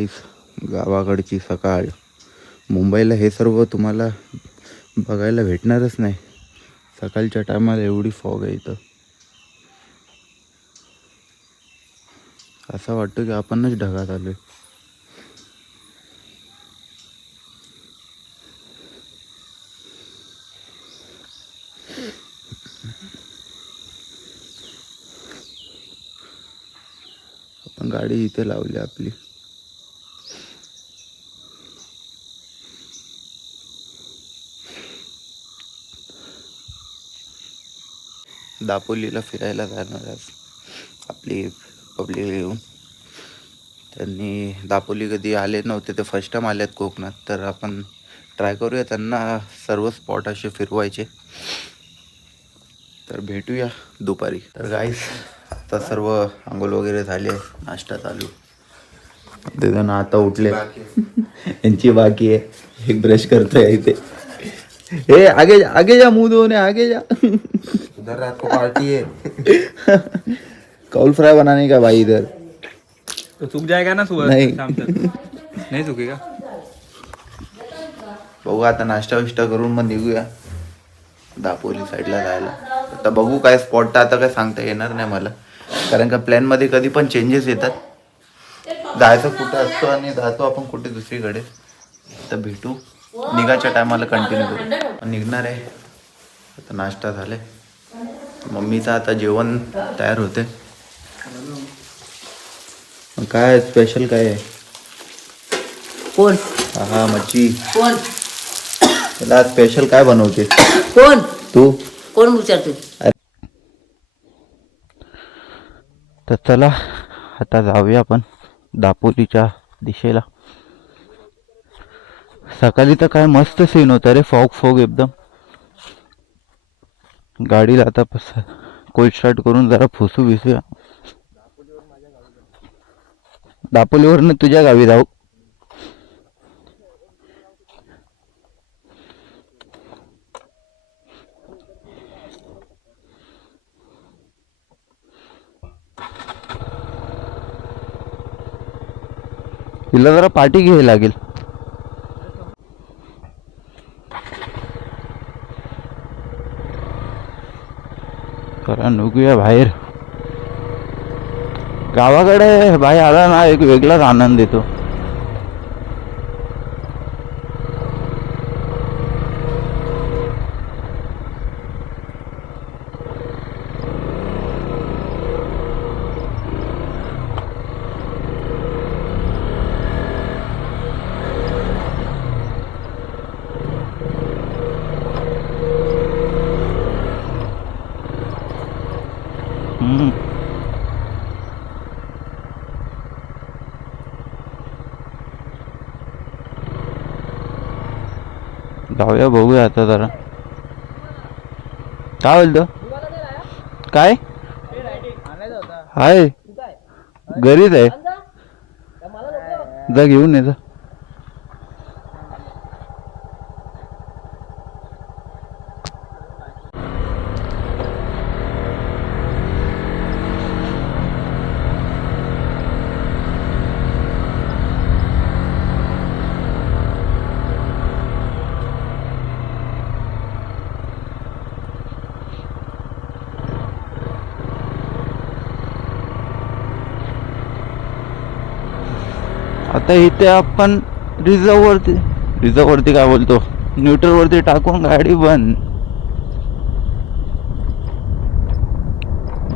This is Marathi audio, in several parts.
गाईस, गावाकडची सकाळ. मुंबईला हे सर्व तुम्हाला बघायला भेटणारच नाही. सकाळच्या टायमाला एवढी फॉग आहे इथं, असं वाटतं की आपणच ढगात आलोय. आपण गाडी इथे लावली आपली. दापोलीला फिरायला जाणार आज आपली पब्लिक येऊन. त्यांनी दापोली कधी आले नव्हते, ते फर्स्ट टाइम आलेत कोकणात. तर आपण ट्राय करूया त्यांना सर्व स्पॉट असे फिरवायचे. तर भेटूया दुपारी. तर गाईस, आता सर्व आंघोळ वगैरे झाले, नाश्ता चालू. ते जण आता उठले, यांची बाकी आहे. एक ब्रश करतोय इथे. ए आगे जा, मुंह धोने आगे जा. उधर रात को पार्टी है. कौल फ्राई बनाने का भाई इधर. तो सूख जाएगा ना सुबह नहीं. शाम तक. नहीं सूखेगा. बघू आता नाश्ता विष्टा करून मग निघूया दापोली साईडला जायला. आता बघू काय स्पॉट, तर आता काय सांगता येणार नाही मला, कारण का प्लॅनमध्ये कधी पण चेंजेस येतात. जायचं कुठं असतो आणि जातो आपण कुठे दुसरीकडे. तर भेटू निघायच्या टायमाला, कंटिन्यू करू. निघणार आहे आता. नाश्ता झाले, मम्मीचं आता जेवण तयार होते. काय स्पेशल काय आहे? कोण हा मच्छी. कोण त्याला स्पेशल काय बनवते? कोण तू. कोण विचारतो? तर चला आता जाऊया आपण दापोलीच्या दिशेला. सकाळी तर काय मस्त सीन होता रे, फॉग एकदम. गाडीला आता कोल्ड स्टार्ट करून जरा फुसू बिसूया. दापोलीवरनं तुझ्या गावी जाऊ. तिला जरा पार्टी घ्यायला लागेल. जरा निघूया बाहेर. गावाकडे बाई आला ना, एक वेगळाच आनंद येतो. जाऊया, बघूया आता जरा. काय बोलतो? काय आहे? घरीच आहे. जा घेऊन ये जा. आता इथे आपण रिझर्ववरती काय बोलतो, न्यूट्रलवरती टाकून गाडी बंद.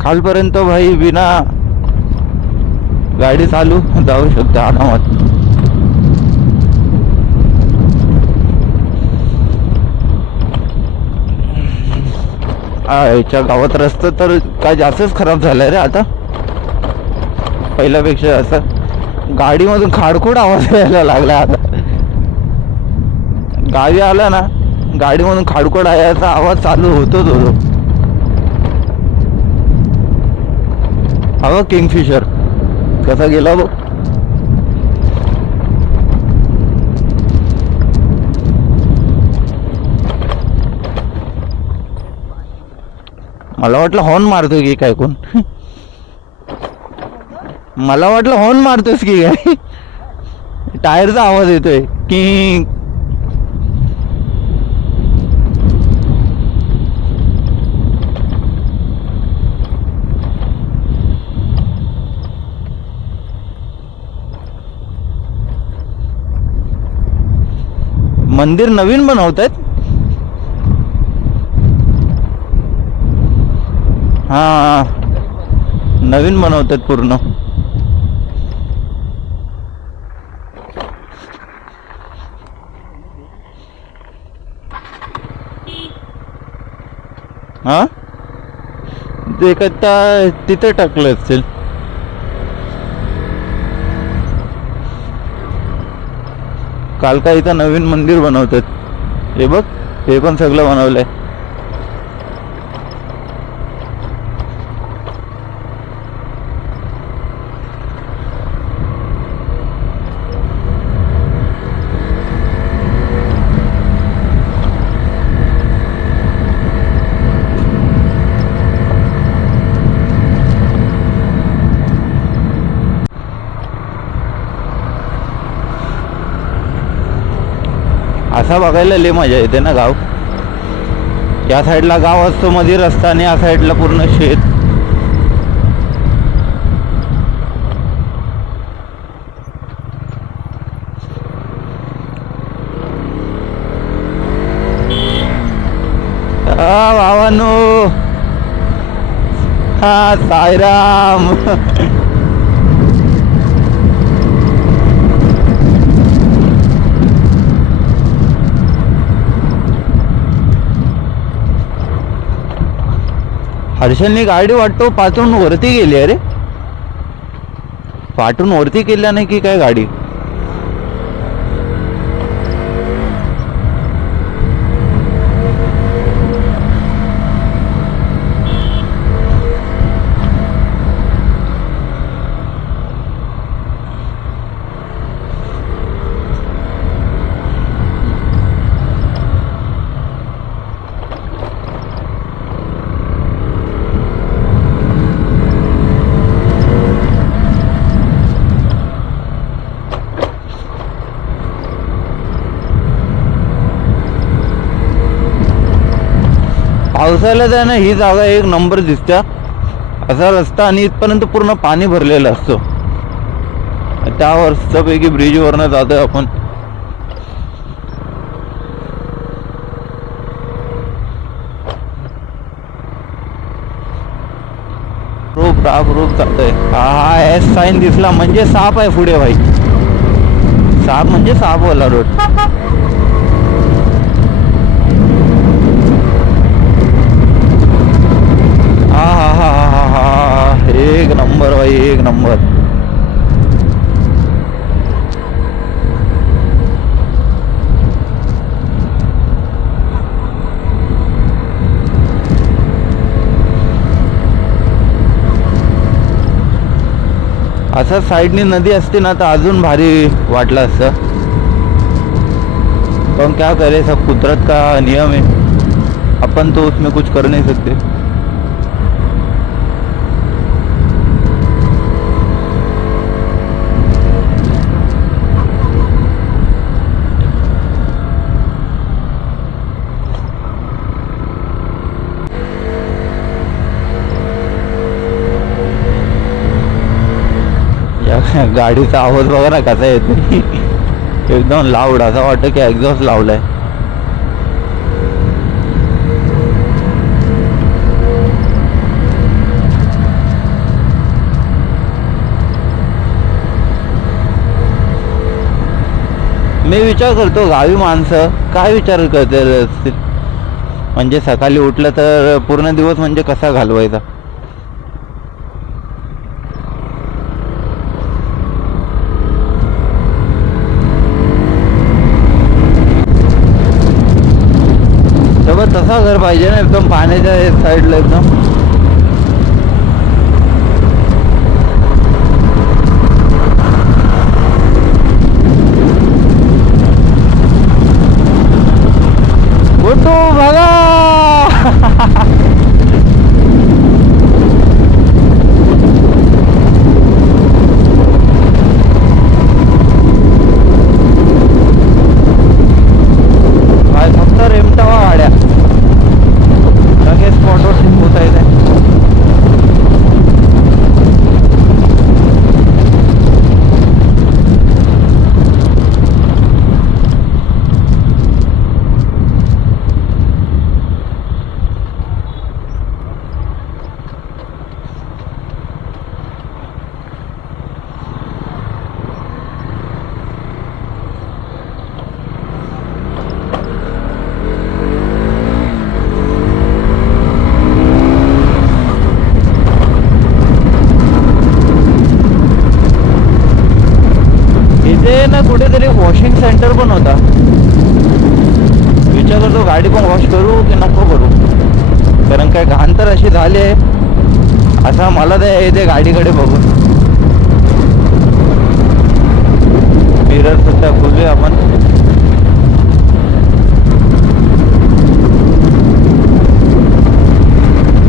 खालपर्यंत भाई बिना गाडी चालू जाऊ शकते आरामात. याच्या गावात रस्ता तर काय जास्तच खराब झालाय रे आता, पहिल्यापेक्षा. असं गाडीमधून खाडखोड आवाज यायला लागला आता. गावी आला ना, गाडीमधून खाडखोड यायचा आवाज चालू होतोच होतो. हा किंगफिशर कसा गेला बघ. मला वाटलं हॉर्न मारतोय की काय कोण. मला वाटलं हॉर्न मारतोस की काय. टायरचा आवाज येतोय की मंदिर नवीन बनवतात. हा नवीन बनवतात पूर्ण. हा ते आता तिथे टाकलं असेल. काल का इथं नवीन मंदिर बनवतात. हे बघ हे पण सगळं बनवलंय. असा बघायला लय मजा येते ना गाव. या साईडला गाव असतो मध्ये रस्ता आणि या साईडला पूर्ण शेत. भावानो हा साईराम. हर्षलनी गाडी वाटतो पाठून वरती गेली. अरे पाठून वरती केल्या नाही की काय गाडी. पावसाळ्यात आहे ना ही जागा एक नंबर दिसते. असा रस्ता आणि इथपर्यंत पूर्ण पाणी भरलेलं असतं. त्यावर पैकी ब्रिजवरनं जातोय आपण. रूप राप रूप जातोय. हा एस साईन दिसला म्हणजे साप आहे पुढे भाई. साप म्हणजे सापवाला रोड. हा हा हा हा हा हा एक नंबर भाई एक नंबर. असं साईडनी नदी असते ना तर अजून भारी वाटलं असतं. पण क्या करे सब कुदरत का नियम है. अपन तो उसमें कुछ कर नहीं सकते. गाडीचा आवाज बघा ना कसा येतो. एकदम लाऊड. असं वाटतं की एक्झॉस्ट लावलाय. मी विचार करतो गावी माणसं काय विचार करते असतील. म्हणजे सकाळी उठलं तर पूर्ण दिवस म्हणजे कसा घालवायचा. तसा घर पाहिजे ना एकदम पाण्याच्या साईडला एकदम. गोटू बघा. नाही कुठेतरी वॉशिंग सेंटर पण होता. विचार करतो गाडी पण वॉश करू की नको करू, कारण काय घाण तर अशी झाली आहे. असा मला तर येते गाडीकडे बघून. मिरर सुद्धा खोलूया आपण.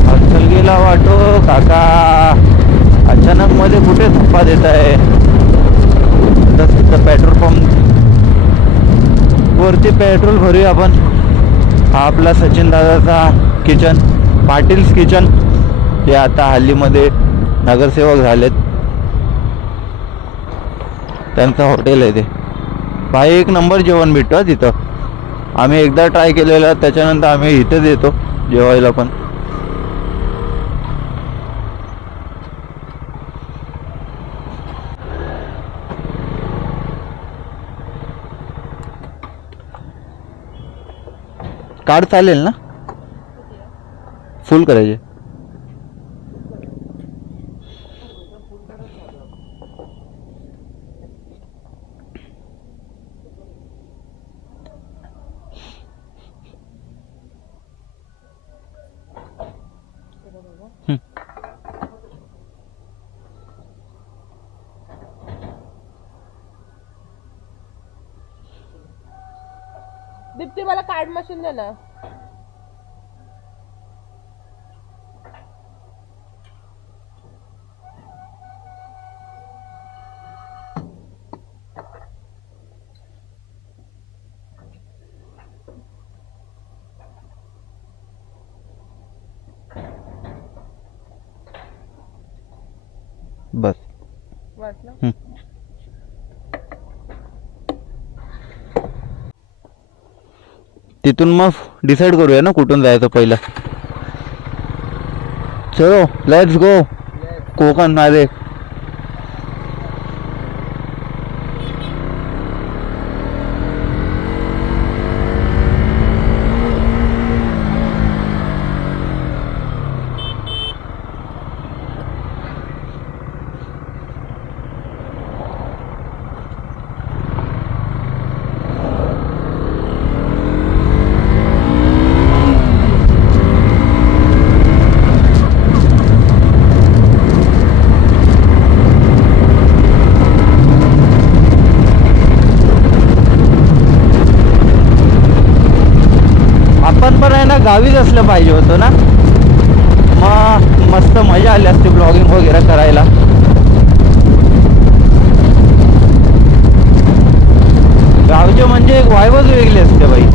हलचल गेला वाटो काका, अचानक मध्ये कुठे धप्पा देत आहे. पेट्रोल पंप वरती पेट्रोल भरूया आपण. हा आपला सचिन दादाचा किचन, पाटील्स किचन, जे आता हल्लीमध्ये नगरसेवक झालेत. त्यांचं हॉटेल आहे ते. भाई एक नंबर जेवण भेटतो तिथं. आम्ही एकदा ट्राय केलेलं, त्याच्यानंतर आम्ही इथेच येतो जेवायला पण. कार्ड चालेल ना? फुल करायचे. दीप्ती मला कार्ड मशीन दे ना. बस वाटलं तिथून मग डिसाईड करूया ना कुठून जायचं पहिलं. चलो लेट्स गो कोकण नाले. गावीच असलं पाहिजे होतं ना, मग मस्त मजा आली असते ब्लॉगिंग वगैरे करायला. गावचे म्हणजे एक वाईबच वेगळी असते बाई.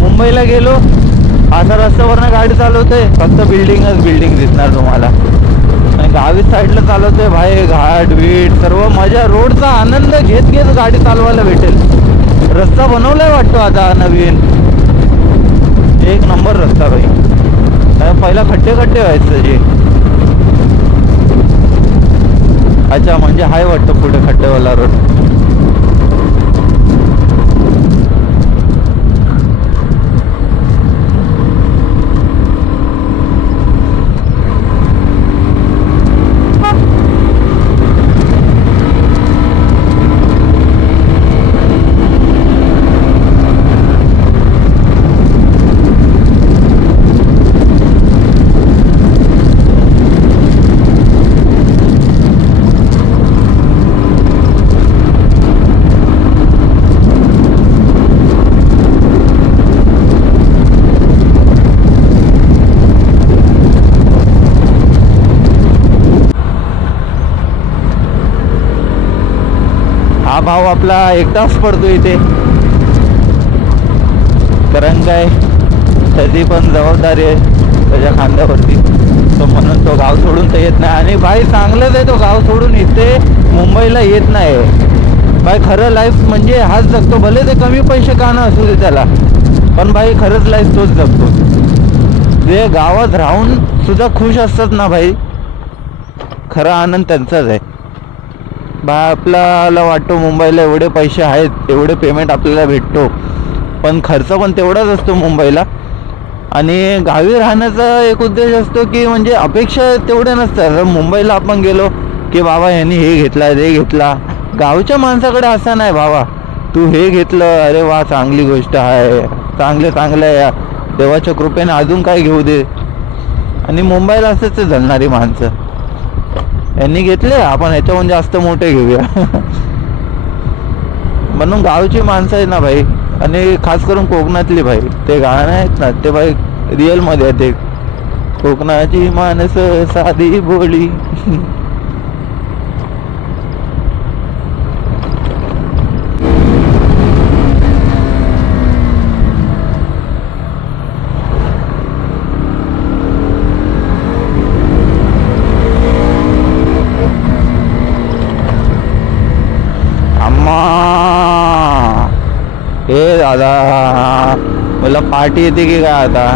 मुंबईला गेलो असा रस्त्यावरनं गाडी चालवतोय, फक्त बिल्डिंगच बिल्डिंग दिसणार तुम्हाला. आणि गावी साईडला चालवतोय भाई, घाट बीट सर्व मजा, रोडचा आनंद घेत घेत गाडी चालवायला भेटेल. रस्ता बनवलाय वाटतो आता नवीन, एक नंबर रस्ता भाई. पहिला खड्डे खड्डे व्हायचं जे. अच्छा म्हणजे हाय वाटतं पुढे खड्डेवाला रोड. हा भाव आपला एकटाच पडतो इथे, कारण काय त्याची पण जबाबदारी आहे त्याच्या खांद्यावरती. तो म्हणून तो गाव सोडून तर येत नाही. आणि भाई चांगलंच आहे तो गाव सोडून इथे मुंबईला येत नाही. भाई खरं लाईफ म्हणजे हाच जगतो, भले ते कमी पैसे का ना असू दे त्याला, पण भाई खरंच लाईफ तोच जगतो. जे गावात राहून सुद्धा खुश असतात ना भाई, खरा आनंद त्यांचाच आहे. आपल्याला वाटतो मुंबईला एवढे पैसे आहेत, एवढे पेमेंट आपल्याला भेटतो, पण खर्च पण तेवढाच असतो मुंबईला. आणि गावी राहण्याचा एक उद्देश असतो की म्हणजे अपेक्षा तेवढ्या नसतात. मुंबईला आपण गेलो की बाबा ह्यांनी हे घेतला ते घेतला. गावच्या माणसाकडे असा नाही बाबा, तू हे घेतलं अरे वा चांगली गोष्ट आहे, चांगलं आहे, देवाच्या कृपेने अजून काय घेऊ दे. आणि मुंबईला असंच जळणारी माणसं, यांनी घेतले आपण ह्याच्याहून जास्त मोठे घेऊया. म्हणून गावची माणसं आहे ना भाई, आणि खास करून कोकणातली भाई, ते गाणं आहेत ना ते भाई रिअल मध्ये आहे ते. कोकणाची माणसं साधी बोली. ए दादा मला पार्टी येते की काय आता.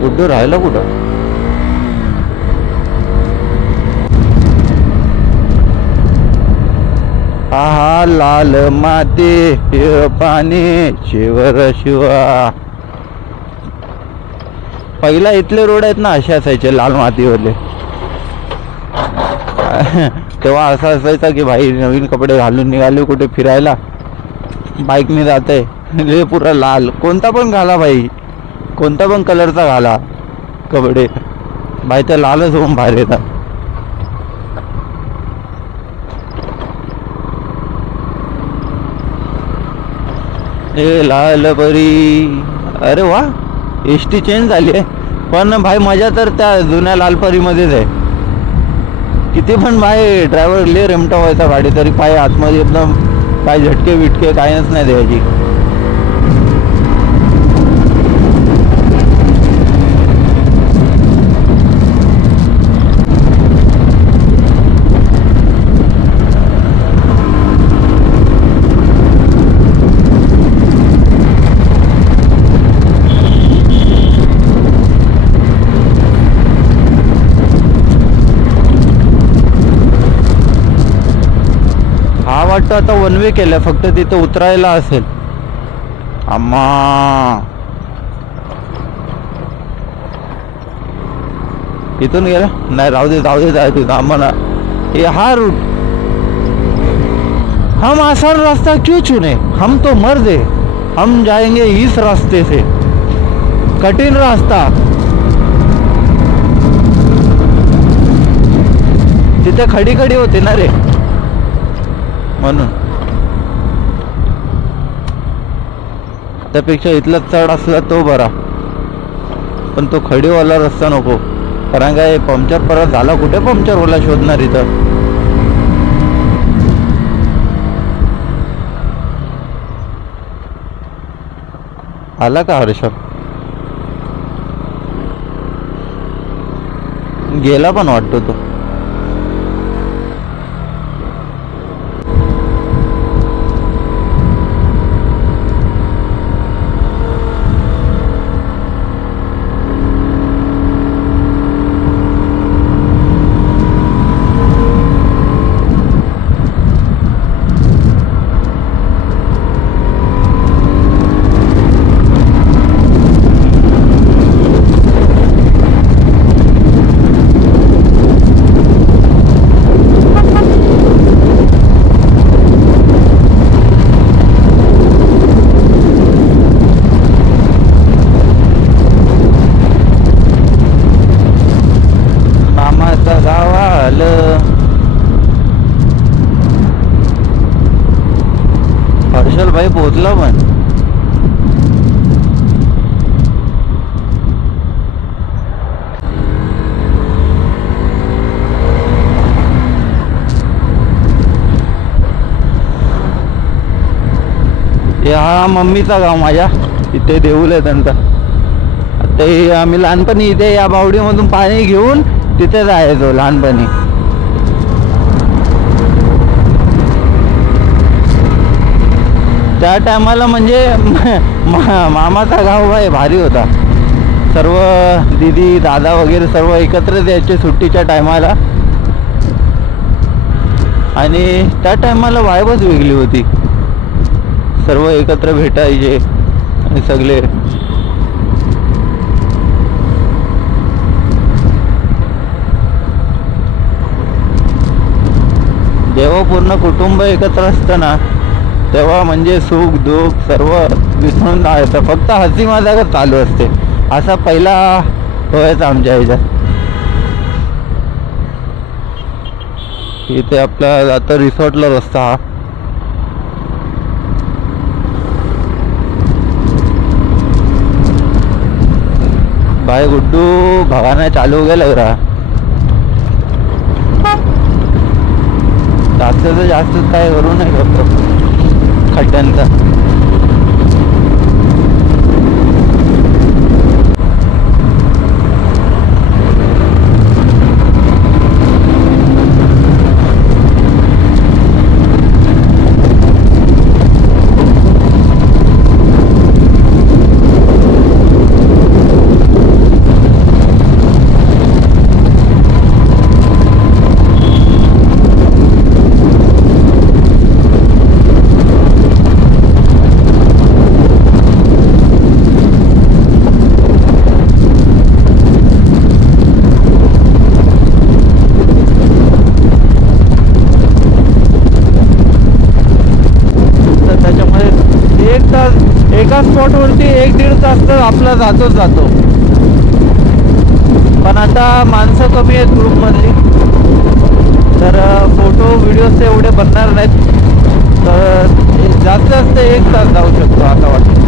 गुड्डू राहिला कुठं. आहा लाल माती शिव पाणी शिवर शिवा. पहिला इथले रोड आहेत ना असे असायचे लाल मातीवरले. तेव्हा असं असायचं की भाई नवीन कपडे घालून निघाले कुठे फिरायला, बाईकने जाते ले पुरा लाल, कोणता पण घाला भाई, कोणता पण कलरचा घाला कपडे, भाई तर लालच होऊन बाहेर येतात. ए लाल परी. अरे वा एसटी चेंज झाली आहे, पण भाई मजा तर त्या जुन्या लालपरीमध्येच आहे. किती पण भाई ड्रायव्हर ले रेमटा व्हायचा गाडी तरी पाय आतमध्ये एकदम काय झटके बिटके कायच नाही द्यायची. वाटतं आता वन वे केलं, फक्त तिथं उतरायला असेल. आम्हा इथून गेला नाही, राहू दे जाय तिथं आम्हाला. ये हा रूट हम आसान रास्ता क्यों चुने, हम तो मर्द है, हम जाएंगे इस रास्ते से. कठीण रास्ता तिथे खडी होते ना रे, म्हणून त्यापेक्षा इथला चढ असला तो बरा, पण तो खडीवाला रस्ता नको. कारण काय पंक्चर परत झाला, कुठे पंक्चर वाला शोधणार इथं. आला का हर्षल, गेला पण वाटतो तो. हर्षल भाई पोहोचला पण. हा मम्मीचा गाव माझ्या, इथे देऊळ आहे त्यांचा. आता आम्ही लहानपणी इथे या बावडीमधून पाणी घेऊन तिथे जायचो लहानपणी. त्या टायमाला म्हणजे मामाचा गाव भाई भारी होता. सर्व दीदी दादा वगैरे सर्व एकत्रच यायचे सुट्टीच्या टायमाला. आणि त्या टायमाला वाईबच वेगळी होती. सर्व एकत्र भेटायचे आणि सगळे जेव्हा पूर्ण कुटुंब एकत्र असतं ना तेव्हा म्हणजे सुख दुःख सर्व विसरून जायचं, फक्त हसी मजाकच चालू असते. असा पहिला व्हायचा आमच्या ह्याच्यात. इथे आपला जातं रिसॉर्टला रस्ता हा. भाई गुड्डू भगाना चालू हो गया लग रहा. जास्त तर जास्त काय करू नाही शकतो खड्ड्यांचा. एका स्पॉटवरती 1-1.5 तास तर आपला जातो. पण आता माणसं कमी आहेत ग्रुपमधली, तर फोटो व्हिडिओज एवढे बनणार नाहीत. तर जास्त 1 तास जाऊ शकतो आता वाटतं.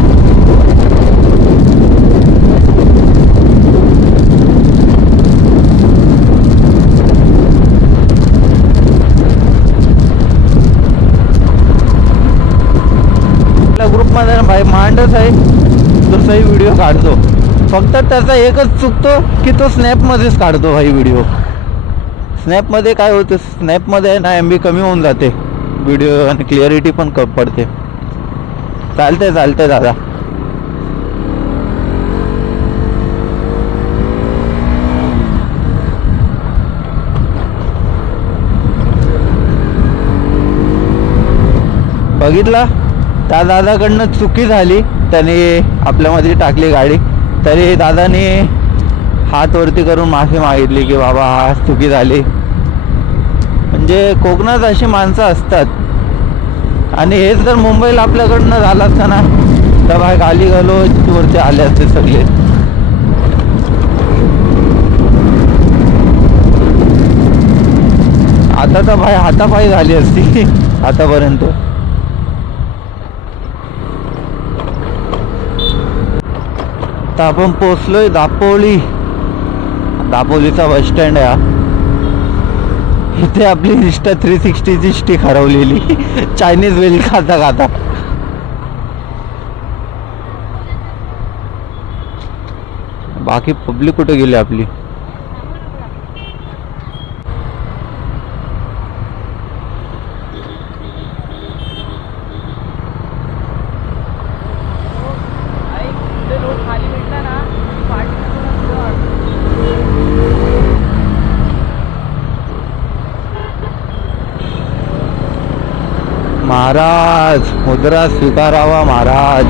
ग्रुपमध्ये भाई मांडच आहे, तो सही व्हिडिओ काढतो. फक्त त्याचा एकच चुकतो की तो स्नॅपमध्येच काढतो भाई व्हिडिओ. स्नॅपमध्ये काय होतं, स्नॅपमध्ये ना MB कमी होऊन जाते व्हिडिओ आणि क्लिअरिटी पण कमी पडते. चालते दादा. बघितला त्या दादाकडनं चुकी झाली, त्याने आपल्यामध्ये टाकली गाडी. तरी दादाने हात वरती करून माफी मागितली की बाबा हा चुकी झाली. म्हणजे कोकणात अशी माणसं असतात. आणि हेच जर मुंबईला आपल्याकडनं झालं असतं ना तर भाई गाली गलोच वरती आले असते सगळे. आता तर भाई हातापायी झाली असती आतापर्यंत. आता आपण पोचलोय दापोलीचा बस स्टँड आहे हा. इथे आपली इंस्टा 360ची स्टिक हरवलेली चायनीज वेल खाता. बाकी पब्लिक कुठे गेली आपली. महाराज मुद्रा स्वीकारावा महाराज.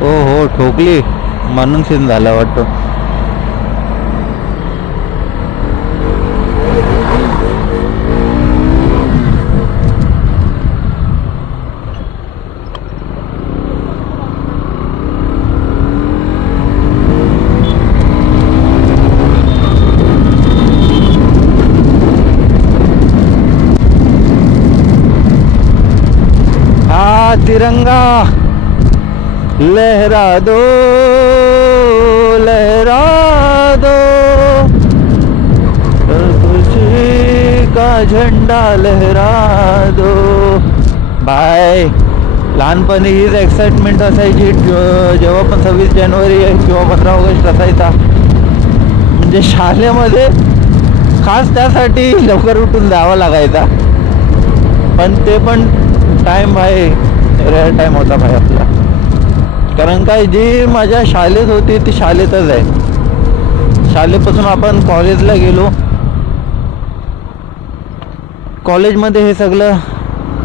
हो ठोकली म्हणून सीन झाला वाटतं. हा तिरंगा लहरा दो खुशी का झेंडा लहरा दो. बाय. लहानपणी हीच एक्साइटमेंट असायची जेव्हा पण 26 जानेवारी किंवा 15 ऑगस्ट असायचा. म्हणजे शाळेमध्ये खास त्यासाठी लवकर उठून जावं लागायचा. पण ते पण टाईम भाई रेअर टाईम होता भाई आपला. कारण काय जी मजा शाळेत होती ती शाळेतच आहे. शाळेपासून आपण कॉलेजला गेलो. कॉलेजमध्ये हे सगळं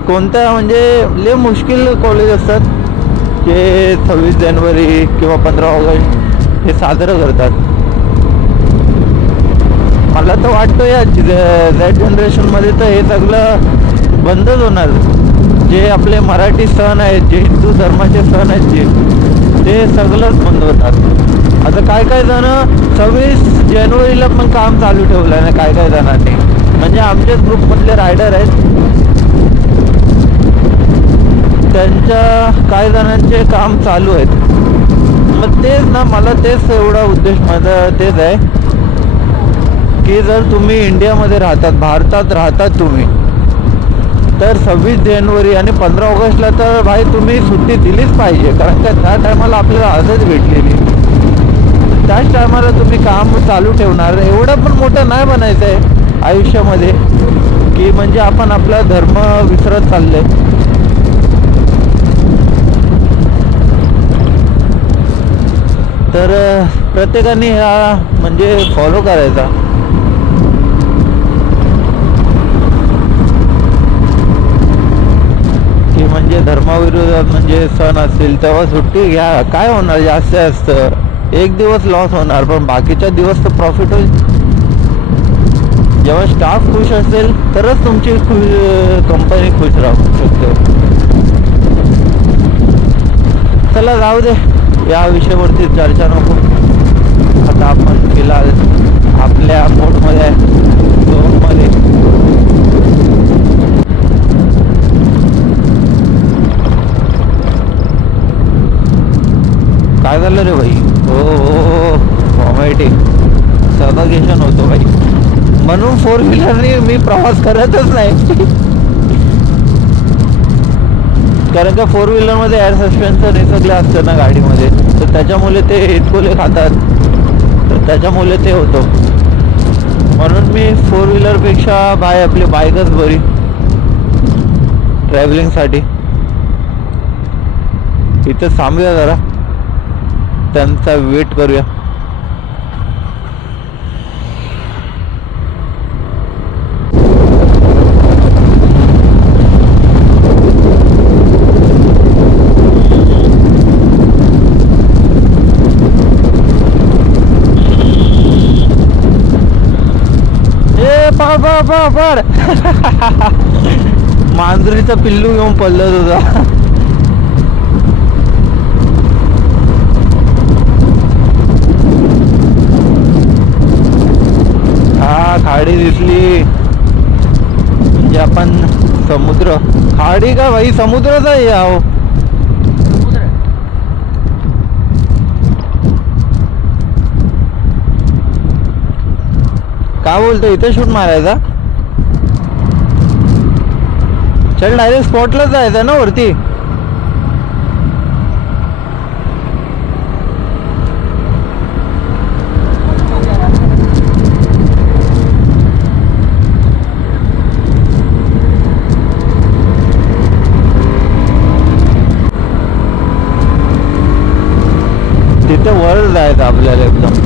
कोणत्या म्हणजे लय मुश्किल कॉलेज असतात जे 26 जानेवारी किंवा 15 ऑगस्ट हे साजरं करतात. मला तर वाटतं या झेड जनरेशनमध्ये तर हे सगळं बंदच होणार. जे आपले मराठी सण आहेत, जे हिंदू धर्माचे सण आहेत जे ते सगळंच बंद होतात. आता काय जण 26 जानेवारीला पण काम चालू ठेवलं आहे ना काय जणांनी. म्हणजे आमच्याच ग्रुपमधले रायडर आहेत, त्यांच्या काही जणांचे काम चालू आहेत. मग तेच ना, मला तेच एवढा उद्देश माझा तेच आहे की जर तुम्ही इंडियामध्ये राहतात, भारतात राहतात तुम्ही, तर 26 जानेवारी आणि 15 ऑगस्टला तर भाई तुम्ही सुट्टी दिलीच पाहिजे. कारण का त्या टायमाला आपल्याला आजच भेटलेली. त्याच टायमाला तुम्ही काम चालू ठेवणार. एवढं पण मोठं नाही बनायचं आहे आयुष्यामध्ये की म्हणजे आपण आपला धर्म विसरत चाललोय. तर प्रत्येकाने हा म्हणजे फॉलो करायचा. की म्हणजे धर्माविरोधात म्हणजे सण असतील तेव्हा सुट्टी घ्या. काय होणार, जास्त एक दिवस लॉस होणार पण बाकीच्या दिवस तर प्रॉफिट होईल. जेव्हा स्टाफ खुश असेल तरच तुमची कंपनी खुश राहू शकते. चला जाऊ दे, या विषयावरती चर्चा नको. आता आपण फिलहाल आपल्या मोडमध्ये आहे, झोनमध्ये. काय झालं रे भाई? हो व्हॉमिटिंग सफोकेशन होतो भाई. म्हणून 4 व्हीलरने मी प्रवास करतच नाही. कारण का 4 व्हीलरमध्ये एअर सस्पेन्शन हे सगळे असतं ना गाडीमध्ये, तर त्याच्यामुळे ते इतकोले खातात, तर त्याच्यामुळे ते होतं. म्हणून मी 4 व्हीलरपेक्षा आपली बाईकच बरी ट्रॅव्हलिंगसाठी. इथं थांबूया जरा, त्यांचा वेट करूया. पड मांजरीचा पिल्लू घेऊन पडलं तुझा. हा खाडी दिसली म्हणजे आपण समुद्र. खाडी का भाई, समुद्रच आहे. याव काय बोलतो, इथे शूट मारायचा? चल डायरेक्ट स्पॉटलाच जायचं ना वरती. तिथे वर जायचं आपल्याला एकदम.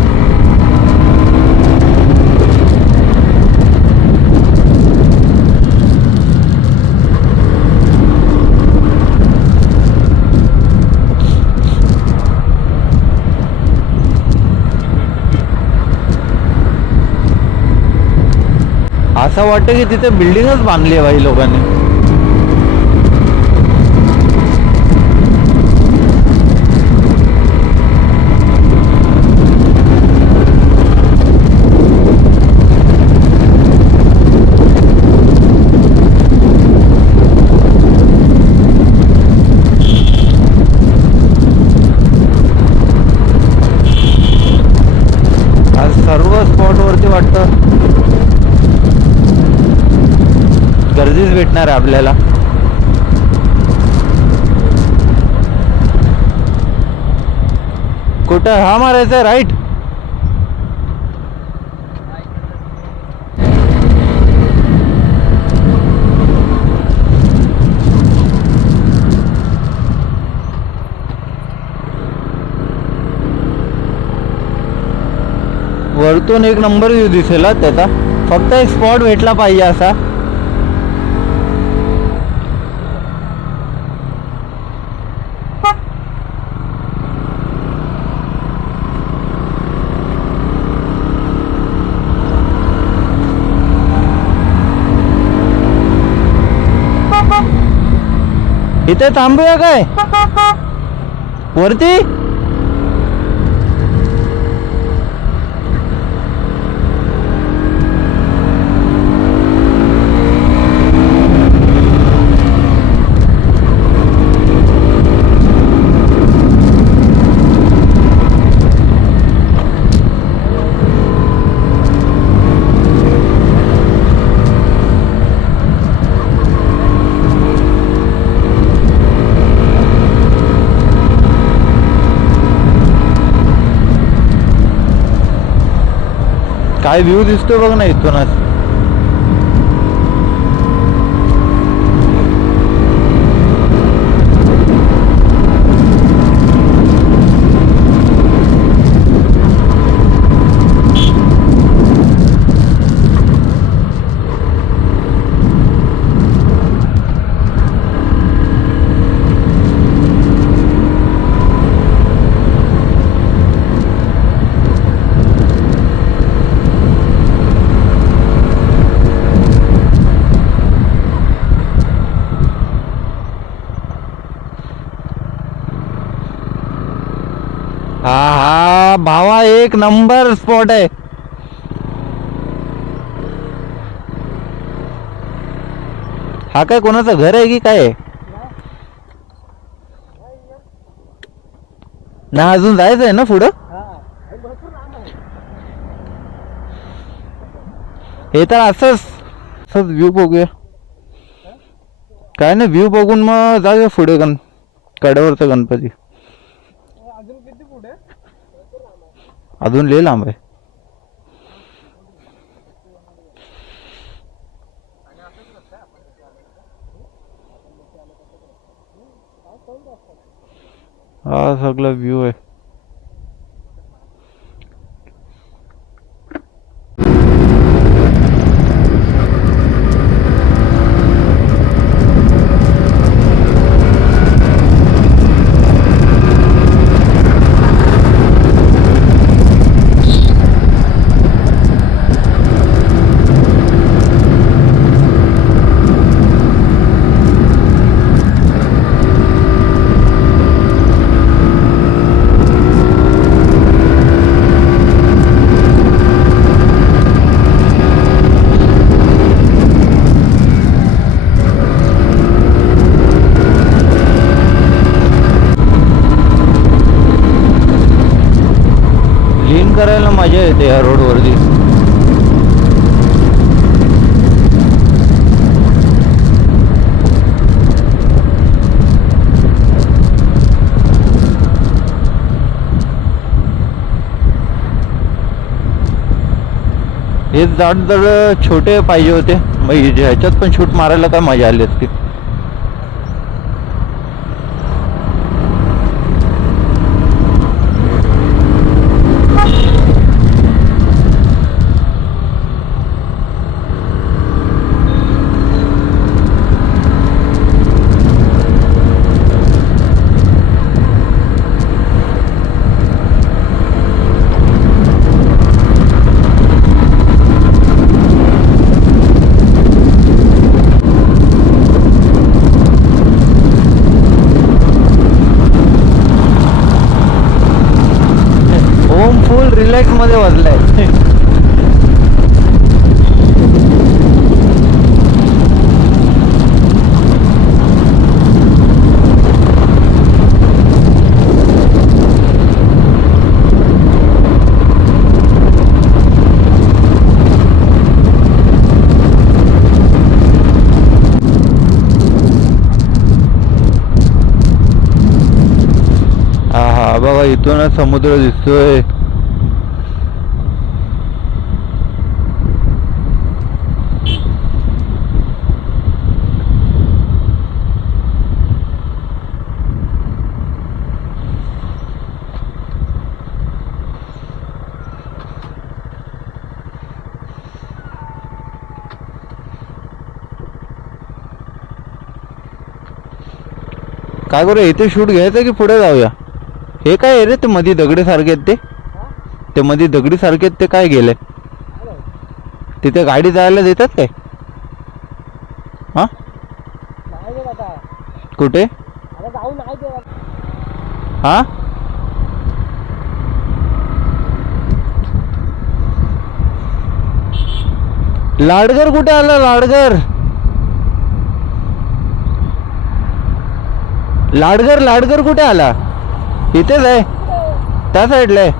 असं वाटतं की तिथे बिल्डिंगच बांधली आहे भाई लोकांनी. आज सर्व स्पॉटवरती वाटतं भेटणार आहे आपल्याला. कुठं हा मारायचा राईट. वरतून एक नंबर व्ह्यू दिसेल हा त्याचा. फक्त एक स्पॉट भेटला पाहिजे असा. इथे थांबूया काय वरती. काय व्ह्यू दिसतोय बघ ना इथूनच. हा हा भावा एक नंबर स्पॉट आहे. हा काय कोणाचं घर आहे की काय ना. अजून जायचं आहे ना पुढं. हे तर असंच व्ह्यू बघूया. काय नाही व्ह्यू बघून मग जाऊया पुढे. कड्यावरचा गणपती अजून लय लांब आहे. हा सगळा व्ह्यू आहे. करायला मजा येते या रोडवरती. हे जाड जड छोटे पाहिजे होते, मग ह्याच्यात पण शूट मारायला काय मजा आली असती. रिलॅक्स मध्ये वाजलाय. इथूनच समुद्र दिसतोय. काय करू इथे शूट घ्यायचं की पुढे जाऊया? हे काय आहे रे ते मध्ये दगडी सारखे आहेत ते मध्ये दगडी सारखे आहेत ते काय गेले? तिथे गाडी जायला देतात काय? हा कुठे? हा लाडगर कुठे आला? लाडगर कुठे आला? इथेच आहे त्या साईडला आहे.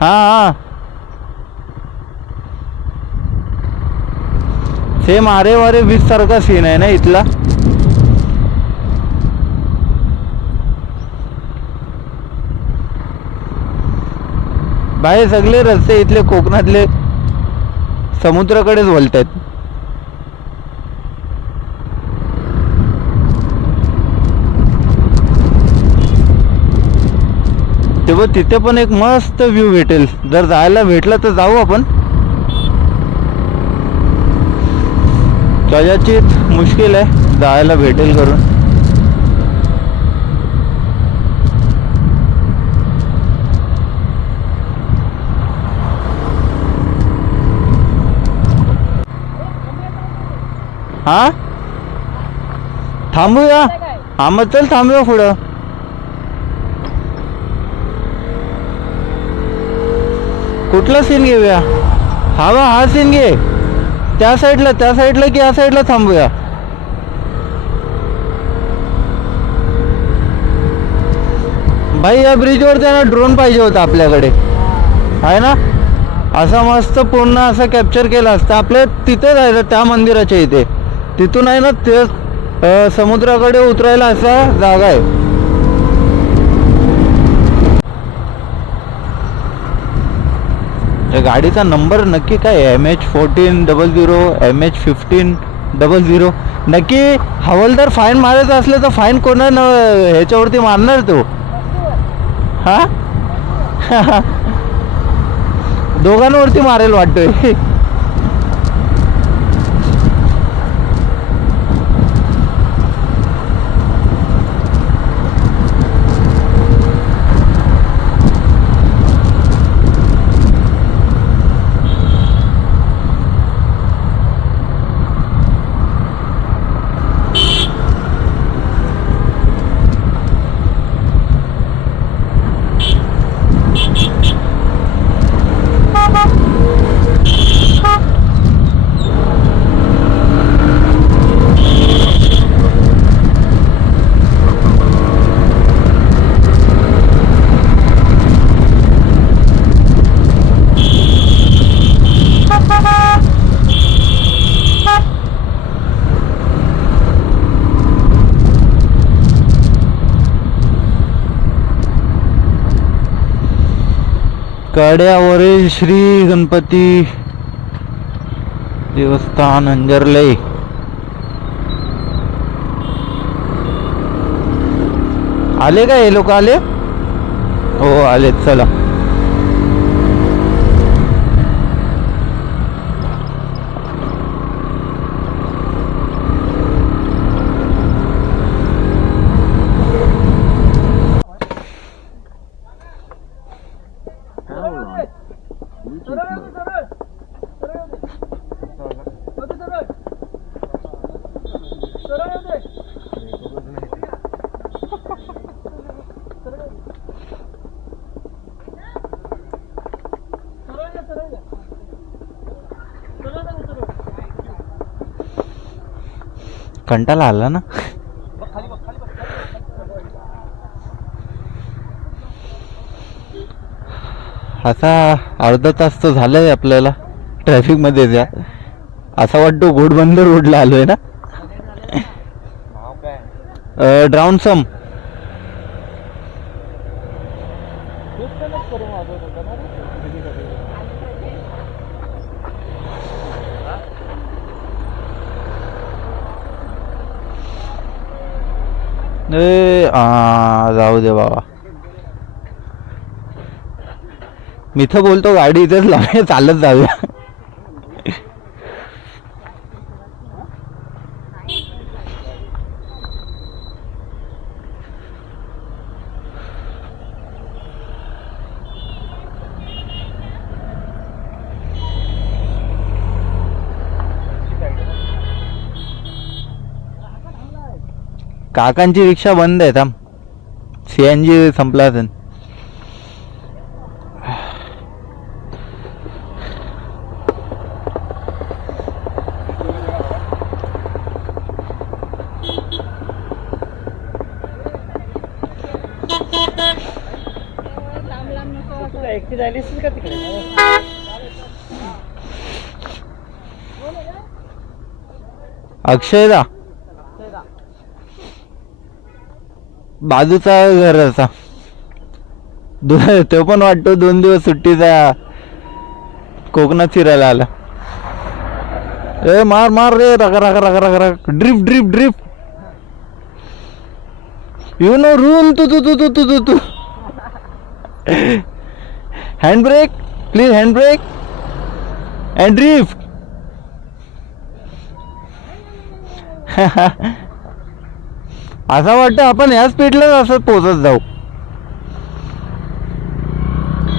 हा सेम आरे वारे 20 सारखा सीन आहे ना इथला. बाहेर सगळे रस्ते इथले कोकणातले समुद्राकडेच वळतायत. तेव्हा तिथे पण एक मस्त व्ह्यू भेटेल. जर जायला भेटला तर जाऊ आपण. कदाचित मुश्किल आहे जायला भेटेल करून. हा थांबूया. हा मग चल थांबूया पुढं. कुठला सीन घेऊया? हा सीन घे. त्या साईडला की या साईडला थांबूया? भाई या ब्रिजवर त्यांना ड्रोन पाहिजे होता आपल्याकडे आहे ना. असा मस्त पूर्ण असं कॅप्चर केला असता. आपल्या तिथे जायचं त्या मंदिराच्या इथे. तिथून आहे ना ते समुद्राकडे उतरायला असा जागा आहे. गाडीचा नंबर नक्की काय आहे? MH1400 MH1500. नक्की हवालदार फाईन मारायचं असलं तर फाईन कोणा ह्याच्यावरती मारणार तो? हा दोघांवरती मारेल वाटतोय. कड्यावरील श्री गणपती देवस्थान अंजरले. आले का हे लोक? आले हो आले. चला कंटाळा आला ना. असा अर्धा तास तर झालाय आपल्याला ट्रॅफिक मध्ये. जा असा वाटतो घोडबंदर रोडला आलोय ना. ड्राउनसम जाऊ दे बाबा. मी तर बोलतो गाडी इथेच लावूया, चालत जाऊया. काकांची रिक्षा बंद आहे. थांब, CNG संपला असेल. अक्षयदा बाजूचा घराचा तो पण वाटतो 2 दिवस सुट्टीचा कोकणात फिरायला आला. ए मार मार रे, रगा रगा रगा रगा रगा, drift drift drift. You know rule. तू तू तू तू तू तू तू hand brake please, hand brake and drift. असं वाटतं आपण ह्या स्पीडलाच असं पोहोचत जाऊ.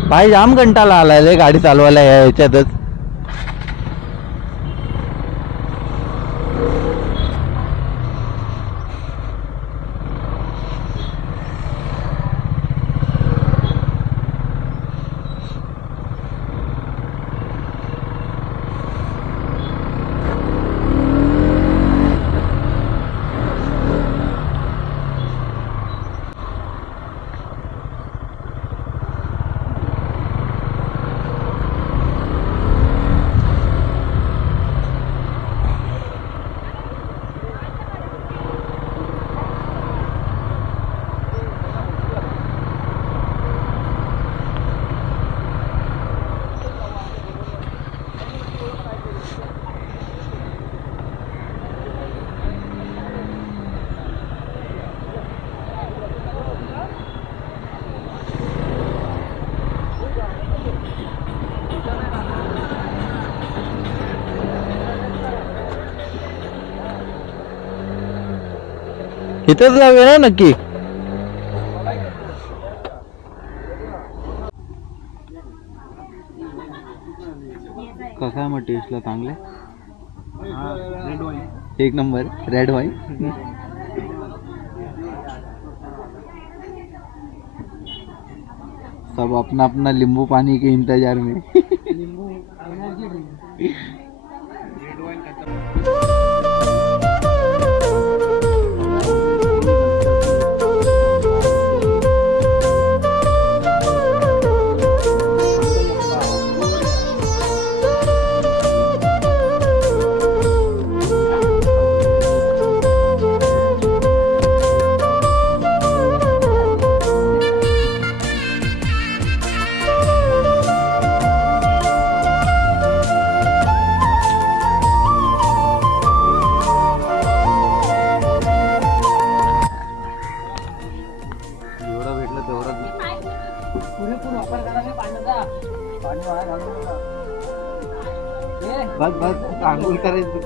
भाई जाम कंटाळा आलाय रे गाडी चालवायला ह्याच्यातच. इथंच जाऊया ना नक्की. कसा आहे मग टेस्टला? चांगलं एक नंबर. रेड वाईन सब अपना अपना नींबू पानी के इंतजार में. बस बस आंघोळ करायचं.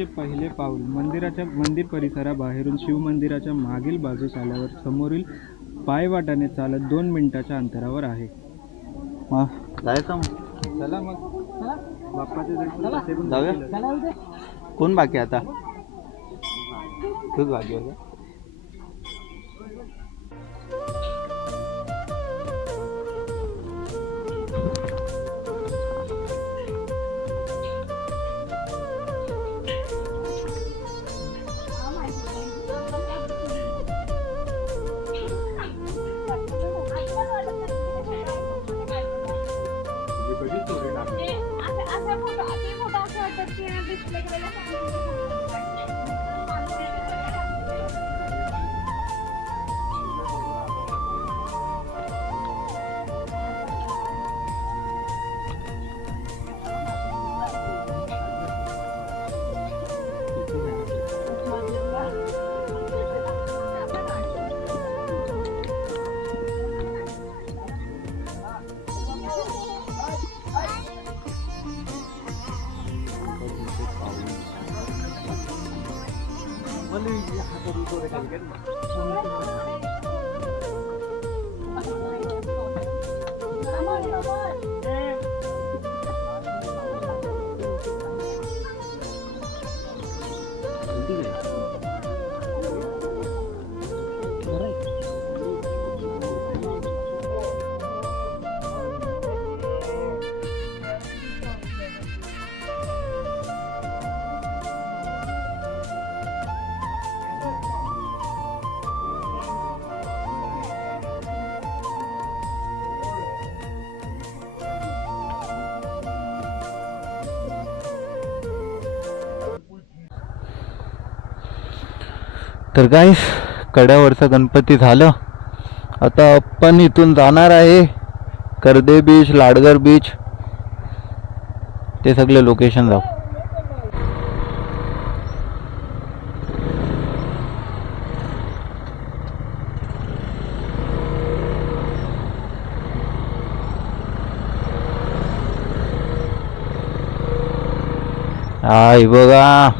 सुरुवातीचे पहिले पाऊल. मंदिर परिसराबाहेरून शिवमंदिराच्या मागील बाजूस आल्यावर समोरील पायवाटाने चालत 2 मिनिटाच्या अंतरावर आहे. जायचं मग. चला मग. बाप्पाचे दर्शन असे पण जाऊया. कोण बाकी आता? तूच बाकी आहे का? तर गाईस, कड्यावरचा गणपती झालं. आता आपण इथून जाणार आहे कर्दे बीच, लाडगर बीच, ते सगळे लोकेशन जाऊ. हा ही बघा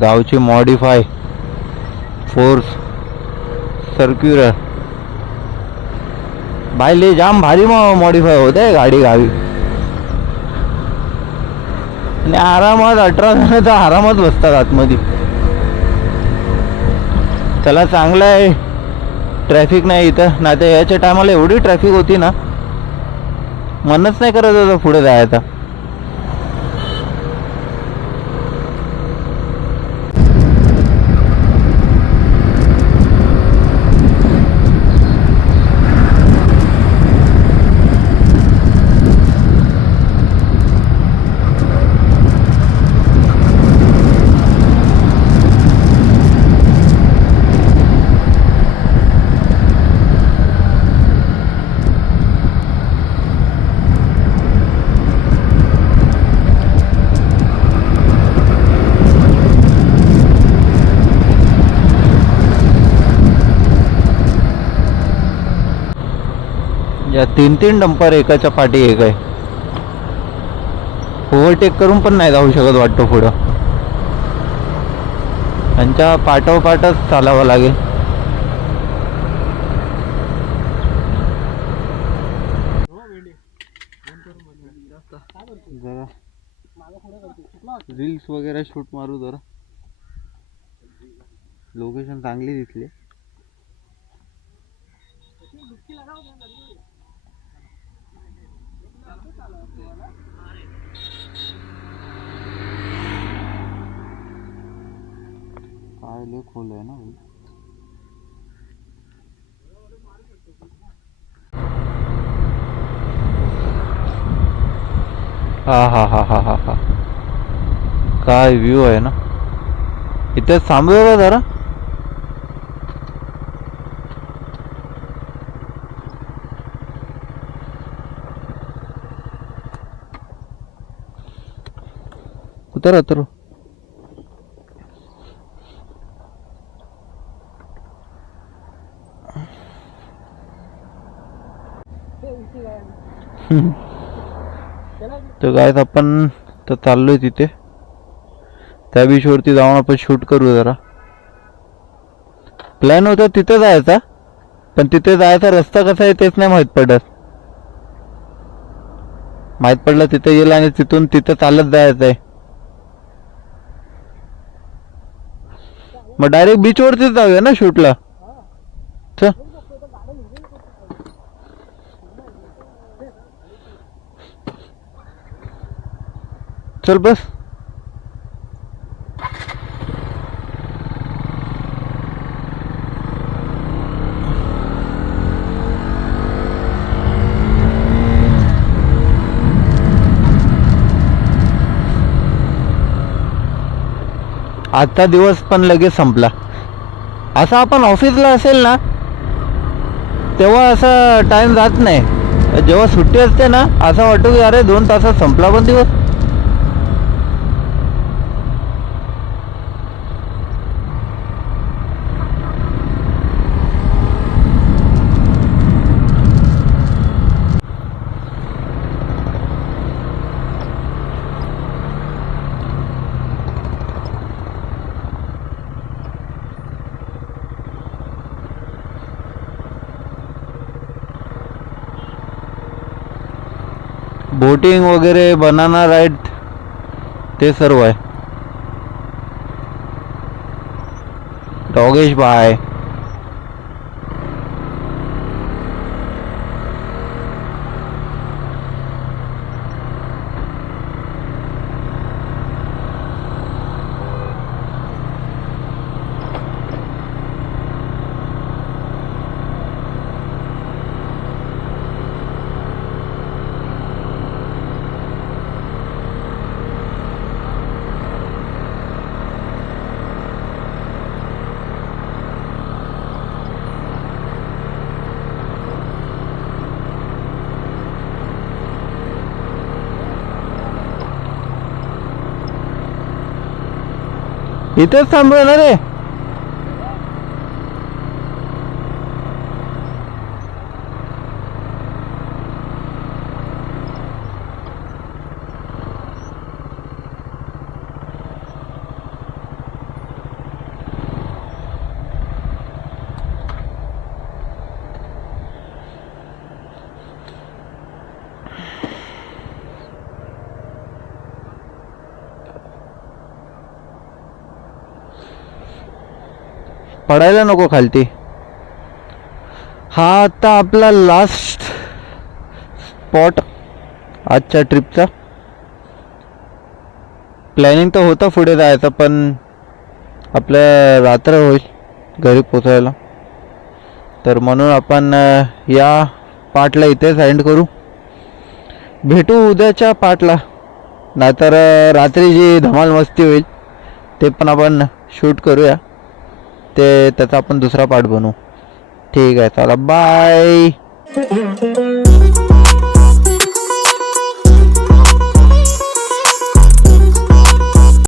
गावची मॉडिफाय फोर्स सर्क्युलर बायले जाम भारी मॉडिफाय होत आहे गाडी गावी. आणि आरामात 18 जण तर आरामात बसतात आतमध्ये. चला चांगलं आहे, ट्रॅफिक नाही इथं. नाही तर याच्या टायमाला एवढी ट्रॅफिक होती ना, मनच नाही करत होतं पुढे जायचं. या 3 डंपर एकाच्या पाठी एक आहे. ओव्हरटेक करून पण नाही जाऊ शकत वाटतं पुढं. त्यांच्या पाठोपाठच चालावं लागेल. जरा रील्स वगैरे शूट मारू. जरा लोकेशन चांगली दिसली. काय लय खोल आहे ना भाई. हा हा हा हा हा हा काय व्ह्यू आहे ना. इथे थांबूया का जरा. उतर उतर. तर गायस आपण तर चाललोय तिथे. त्या बीचवरती जाऊन आपण शूट करू जरा. प्लॅन होता तिथे जायचा, पण तिथे जायचा रस्ता कसा आहे तेच नाही माहीत पडत. माहीत पडलं तिथे गेलं आणि तिथून तिथं चालत जायचं आहे. मग डायरेक्ट बीचवरतीच जाऊया ना शूटला. चल बस. आजचा दिवस पण लगेच संपला. असा आपण ऑफिसला असेल ना तेव्हा असा टाइम जात नाही. जेव्हा सुट्टी असते ना असं वाटतं की अरे 2 तासात संपला पण दिवस. बोटिंग वगैरे, बनाना राईड ते सर्व आहे. डॉगेश बाय. इथेच थांबलो ना रे. पडायला नको खालती. हा आता आपला लास्ट स्पॉट आजच्या ट्रिपचा. प्लॅनिंग तर होता पुढे जायचं, पण आपल्या रात्र होईल घरी पोचायला. तर म्हणून आपण या पार्टला इथेच एंड करू. भेटू उद्याच्या पार्टला, नाहीतर रात्री जी धमाल मस्ती होईल ते पण आपण शूट करूया. त्याचा आपण दुसरा पार्ट बनवू. ठीक आहे, चला बाय.